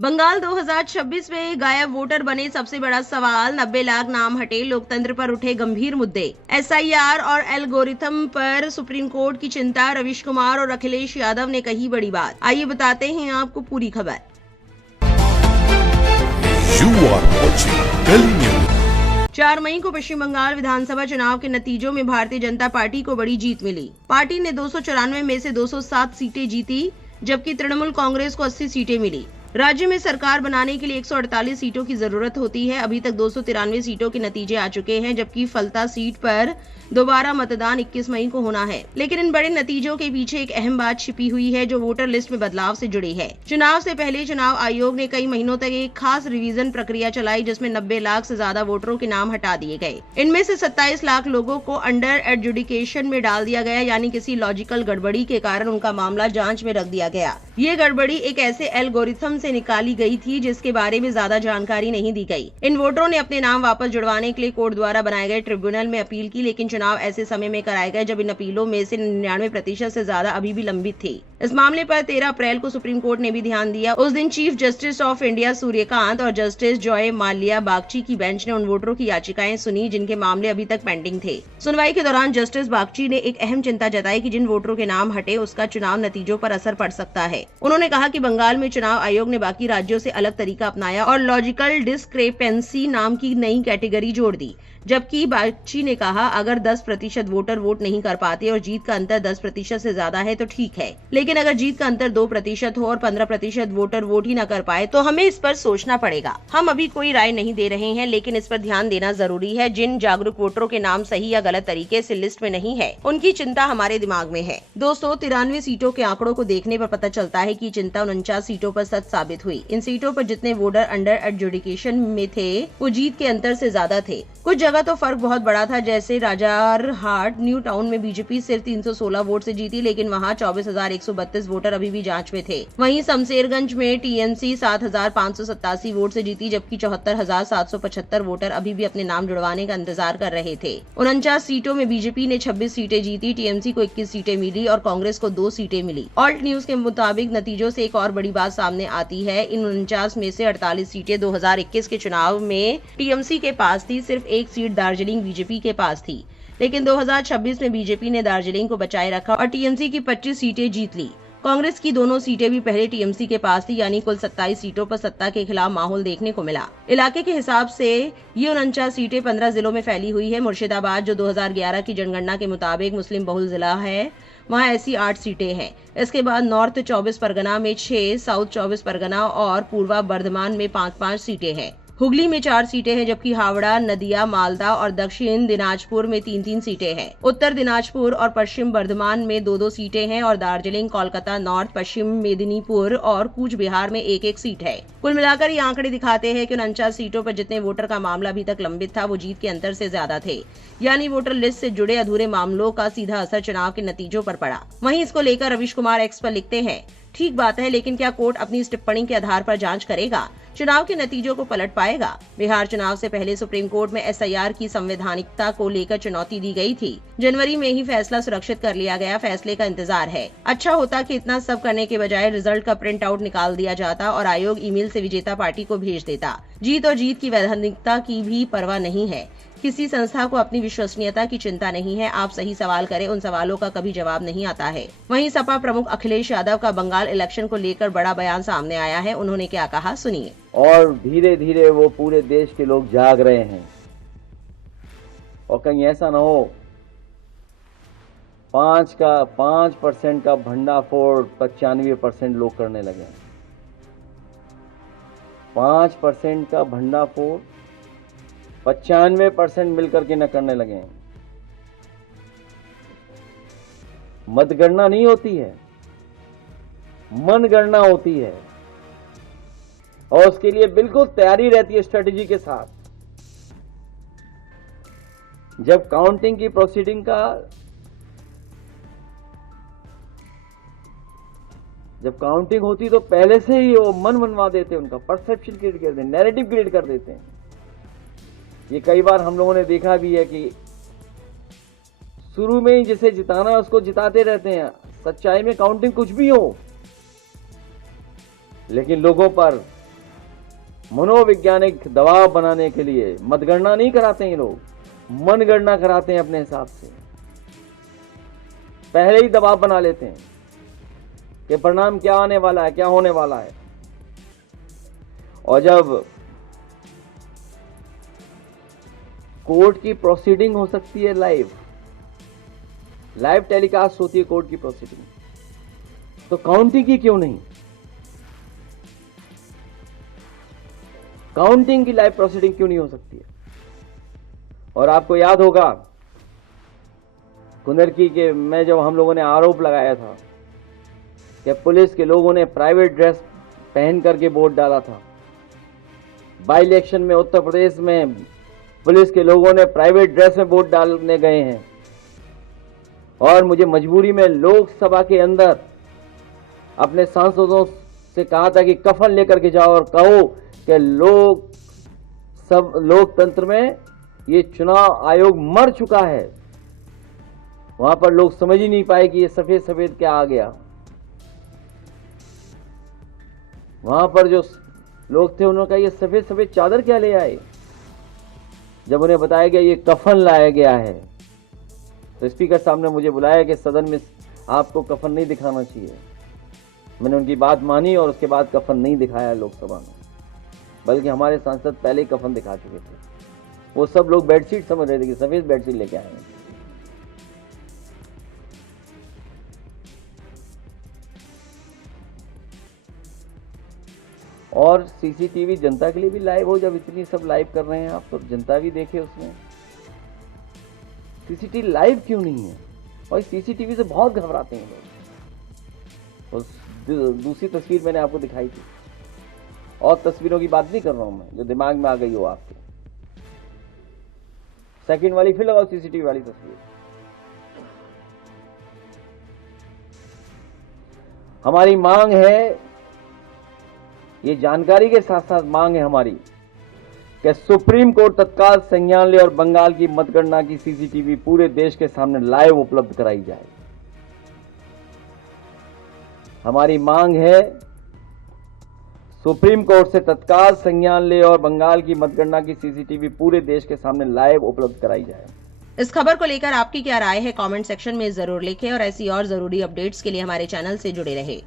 बंगाल 2026 में गायब वोटर बने सबसे बड़ा सवाल, 90 लाख नाम हटे, लोकतंत्र पर उठे गंभीर मुद्दे। एसआईआर और एल्गोरिथम पर सुप्रीम कोर्ट की चिंता, रविश कुमार और अखिलेश यादव ने कही बड़ी बात। आइए बताते हैं आपको पूरी खबर। 4 मई को पश्चिम बंगाल विधानसभा चुनाव के नतीजों में भारतीय जनता पार्टी को बड़ी जीत मिली। पार्टी ने 294 में से 207 सीटें जीती, जबकि तृणमूल कांग्रेस को 80 सीटें मिली। राज्य में सरकार बनाने के लिए 148 सीटों की जरूरत होती है। अभी तक 293 सीटों के नतीजे आ चुके हैं, जबकि फलता सीट पर दोबारा मतदान 21 मई को होना है। लेकिन इन बड़े नतीजों के पीछे एक अहम बात छिपी हुई है, जो वोटर लिस्ट में बदलाव से जुड़ी है। चुनाव से पहले चुनाव आयोग ने कई महीनों तक एक खास रिवीजन प्रक्रिया चलाई, जिसमें 90 लाख से ज्यादा वोटरों के नाम हटा दिए गए। इनमें से 27 लाख लोगों को अंडर एडजुडिकेशन में डाल दिया गया, यानी किसी लॉजिकल गड़बड़ी के कारण उनका मामला जांच में रख दिया गया। ये गड़बड़ी एक ऐसे एल्गोरिथम से निकाली गई थी जिसके बारे में ज्यादा जानकारी नहीं दी गई। इन वोटरों ने अपने नाम वापस जुड़वाने के लिए कोर्ट द्वारा बनाए गए ट्रिब्यूनल में अपील की, लेकिन चुनाव ऐसे समय में कराए गए जब इन अपीलों में से 99% से ज्यादा अभी भी लंबित थी। इस मामले पर 13 अप्रैल को सुप्रीम कोर्ट ने भी ध्यान दिया। उस दिन chief justice of India Suryakant और जस्टिस जॉय माल्या बागची की बेंच ने उन वोटरों की याचिकाएं सुनी जिनके मामले अभी तक पेंडिंग थे। सुनवाई के दौरान जस्टिस बागची ने एक अहम चिंता जताई कि जिन वोटरों के नाम हटे उसका चुनाव नतीजों पर असर पड़ सकता है। उन्होंने कहा कि बंगाल में चुनाव आयोग ने बाकी राज्यों से अलग तरीका अपनाया और लॉजिकल डिस्क्रेपेंसी नाम की नई कैटेगरी जोड़ दी। जबकि बागची ने कहा, अगर 10% वोटर वोट नहीं कर पाते और जीत का अंतर 10% से ज्यादा है तो ठीक है, लेकिन अगर जीत का अंतर 2% हो और 15% वोटर वोट ही न कर पाए तो हमें इस पर सोचना पड़ेगा। हम अभी कोई राय नहीं दे रहे हैं, लेकिन इस पर ध्यान देना जरूरी है। जिन जागरूक वोटरों के नाम सही या गलत तरीके से लिस्ट में नहीं है, उनकी चिंता हमारे दिमाग में है। 293 सीटों के आंकड़ों को देखने पर पता चलता है कि चिंता 49 सीटों पर सच साबित हुई। इन सीटों पर जितने वोटर अंडर एडजुडिकेशन में थे, वो जीत के अंतर से ज्यादा थे। कुछ जगह तो फर्क बहुत बड़ा था, जैसे राजारहाट न्यू टाउन में बीजेपी सिर्फ 316 वोट से जीती, लेकिन वहां 24,132 वोटर अभी भी जांच में थे। वहीं शमशेरगंज में टीएमसी 7,587 वोट से जीती, जबकि 74,775 वोटर अभी भी अपने नाम जुड़वाने का इंतजार कर रहे थे। 49 सीटों में बीजेपी ने 26 सीटें जीती, टीएमसी को 21 सीटें मिली और कांग्रेस को 2 सीटें मिली। ऑल्ट न्यूज के मुताबिक नतीजों से एक और बड़ी बात सामने आती है। इन 49 में से 48 सीटें 2021 के चुनाव में टीएमसी के पास थी, सिर्फ एक सीट दार्जिलिंग बीजेपी के पास थी। लेकिन 2026 में बीजेपी ने दार्जिलिंग को बचाए रखा और टीएमसी की 25 सीटें जीत ली। कांग्रेस की दोनों सीटें भी पहले टीएमसी के पास थी, यानी कुल 27 सीटों पर सत्ता के खिलाफ माहौल देखने को मिला। इलाके के हिसाब से ये 49 सीटें 15 जिलों में फैली हुई है। मुर्शिदाबाद, जो 2011 की जनगणना के मुताबिक मुस्लिम बहुल जिला है, वहाँ ऐसी 8 सीटें हैं। इसके बाद नॉर्थ 24 परगना में 6, साउथ 24 परगना और पूर्वा बर्धमान में 5-5 सीटें हैं। हुगली में 4 सीटें हैं, जबकि हावड़ा, नदिया, मालदा और दक्षिण दिनाजपुर में 3-3 सीटें हैं। उत्तर दिनाजपुर और पश्चिम बर्धमान में 2-2 सीटें हैं और दार्जिलिंग, कोलकाता नॉर्थ, पश्चिम मेदिनीपुर और कूच बिहार में 1-1 सीट है। कुल मिलाकर ये आंकड़े दिखाते हैं कि 49 सीटों पर जितने वोटर का मामला अभी तक लंबित था, वो जीत के अंतर से ज्यादा थे, यानी वोटर लिस्ट से जुड़े अधूरे मामलों का सीधा असर चुनाव के नतीजों पर पड़ा। वहीं इसको लेकर रविश कुमार एक्स पर लिखते हैं, ठीक बात है, लेकिन क्या कोर्ट अपनी इस टिप्पणी के आधार पर जांच करेगा? चुनाव के नतीजों को पलट पाएगा? बिहार चुनाव से पहले सुप्रीम कोर्ट में एसआईआर की संवैधानिकता को लेकर चुनौती दी गई थी। जनवरी में ही फैसला सुरक्षित कर लिया गया, फैसले का इंतजार है। अच्छा होता कि इतना सब करने के बजाय रिजल्ट का प्रिंट आउट निकाल दिया जाता और आयोग ईमेल से विजेता पार्टी को भेज देता। जीत और जीत की वैधानिकता की भी परवाह नहीं है। किसी संस्था को अपनी विश्वसनीयता की चिंता नहीं है। आप सही सवाल करें, उन सवालों का कभी जवाब नहीं आता है। वहीं सपा प्रमुख अखिलेश यादव का बंगाल इलेक्शन को लेकर बड़ा बयान सामने आया है। उन्होंने क्या कहा, सुनिए। और धीरे धीरे वो पूरे देश के लोग जाग रहे हैं और कहीं ऐसा ना हो 5% का भंडाफोड़ 95% लोग करने लगे। 5% का भंडाफोड़ 95% मिलकर के न करने लगे। मतगणना नहीं होती है, मनगणना होती है और उसके लिए बिल्कुल तैयारी रहती है स्ट्रेटेजी के साथ। जब काउंटिंग की प्रोसीडिंग का जब काउंटिंग होती तो पहले से ही वो मन मनवा देते, उनका परसेप्शन क्रिएट कर देते, नैरेटिव क्रिएट कर देते हैं। ये कई बार हम लोगों ने देखा भी है कि शुरू में ही जिसे जिताना है उसको जिताते रहते हैं। सच्चाई में काउंटिंग कुछ भी हो, लेकिन लोगों पर मनोवैज्ञानिक दबाव बनाने के लिए मतगणना नहीं कराते हैं ये लोग, मनगणना कराते हैं अपने हिसाब से। पहले ही दबाव बना लेते हैं कि परिणाम क्या आने वाला है, क्या होने वाला है। और जब कोर्ट की प्रोसीडिंग हो सकती है, लाइव टेलीकास्ट होती है कोर्ट की प्रोसीडिंग, तो काउंटिंग की क्यों नहीं? काउंटिंग की लाइव प्रोसीडिंग क्यों नहीं हो सकती है? और आपको याद होगा कुंदरकी के में जब हम लोगों ने आरोप लगाया था कि पुलिस के लोगों ने प्राइवेट ड्रेस पहन करके वोट डाला था। बाई इलेक्शन में उत्तर प्रदेश में पुलिस के लोगों ने प्राइवेट ड्रेस में वोट डालने गए हैं और मुझे मजबूरी में लोकसभा के अंदर अपने सांसदों से कहा था कि कफन लेकर के जाओ और कहो कि लोकतंत्र में ये चुनाव आयोग मर चुका है। वहां पर लोग समझ ही नहीं पाए कि ये सफेद सफेद क्या आ गया। वहां पर जो लोग थे उन्होंने कहा ये सफेद सफेद चादर क्या ले आए। जब उन्हें बताया गया ये कफन लाया गया है तो स्पीकर साहब ने मुझे बुलाया कि सदन में आपको कफन नहीं दिखाना चाहिए। मैंने उनकी बात मानी और उसके बाद कफन नहीं दिखाया लोकसभा में, बल्कि हमारे सांसद पहले ही कफन दिखा चुके थे। वो सब लोग बेडशीट समझ रहे थे कि सफेद बेडशीट लेके आए हैं। और सीसीटीवी जनता के लिए भी लाइव हो, जब इतनी सब लाइव कर रहे हैं आप तो जनता भी देखे उसमें। सीसीटीवी लाइव क्यों नहीं है? और सीसीटीवी से बहुत घबराते हैं लोग। और दूसरी तस्वीर मैंने आपको दिखाई थी, और तस्वीरों की बात नहीं कर रहा हूं मैं जो दिमाग में आ गई हो आपके। सेकंड वाली फिर लगाओ सीसीटीवी वाली तस्वीर। हमारी मांग है, ये जानकारी के साथ साथ मांग है हमारी कि सुप्रीम कोर्ट तत्काल संज्ञान ले और बंगाल की मतगणना की सीसीटीवी पूरे देश के सामने लाइव उपलब्ध कराई जाए। हमारी मांग है सुप्रीम कोर्ट से तत्काल संज्ञान ले और बंगाल की मतगणना की सीसीटीवी पूरे देश के सामने लाइव उपलब्ध कराई जाए। इस खबर को लेकर आपकी क्या राय है, कमेंट सेक्शन में जरूर लिखें और ऐसी और जरूरी अपडेट्स के लिए हमारे चैनल से जुड़े रहें।